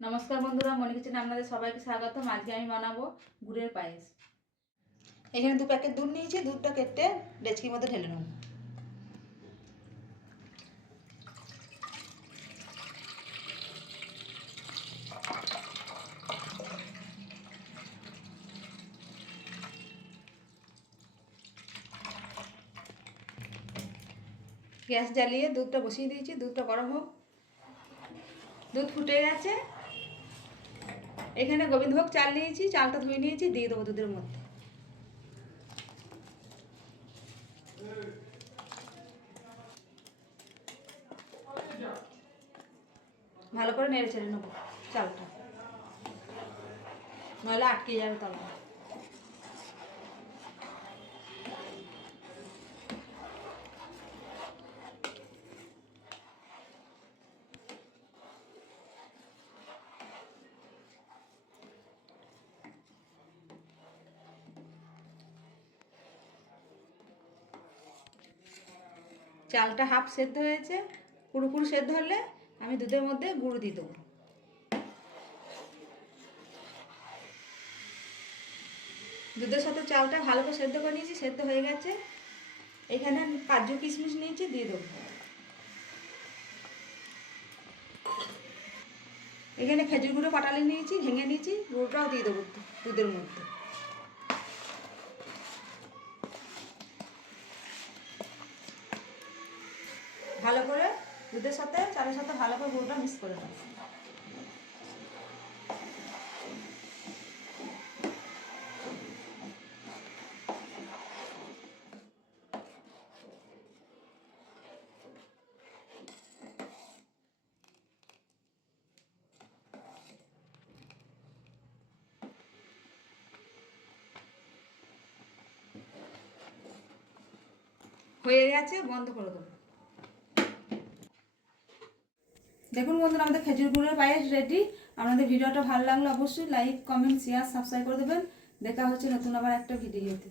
নমস্কার বন্ধুরা, মনি কিচেনে আপনাদের সবাইকে স্বাগতম। আজকে আমি বানাবো গুড়ের পায়েস। এখানে 2 প্যাকেট দুধ নিয়েছি, দুধটা কেটে ডেচকির মধ্যে ঢেলে নেব। গ্যাস জ্বালিয়ে দুধটা বসিয়ে দিয়েছি, দুধটা গরম হোক। দুধ ফুটে গেছে। এখানে গোবিন্দভোগ চাল নিয়েছি, চালটা ধুয়ে নিয়েছি, দিয়ে দেবো দুধের মধ্যে। ভালো করে নেড়ে চেড়ে নেবো চালটা, নাহলে আটকে যাবে তবে। চালটা হাফ সেদ্ধ হয়েছে, পুরোপুরি সেদ্ধ হলে আমি দুধের মধ্যে গুঁড়ো দিয়ে দেবো। দুধের সাথে চালটা ভালো করে সেদ্ধ করে নিয়েছি, সেদ্ধ হয়ে গেছে। এখানে কাজু কিশমিশ নিয়েছি, দিয়ে দেবো। এখানে খেজুর গুঁড়ো পাটালি নিয়েছি, ভেঙে নিয়েছি, গুঁড়োটাও দিয়ে দেবো দুধের মধ্যে। ভালো করে দুধের সাথে চালের সাথে ভালো করে গুঁড়োটা মিক্স করে দেবো। হয়ে গেছে, বন্ধ করে দেবো। দেখুন বন্ধুরা, আমাদের খেজুর গুড়ের পায়েস রেডি। আপনাদের ভিডিওটা ভালো লাগলে অবশ্যই লাইক, কমেন্ট, শেয়ার, সাবস্ক্রাইব করে দেবেন। দেখা হচ্ছে নতুন আবার একটা ভিডিওতে।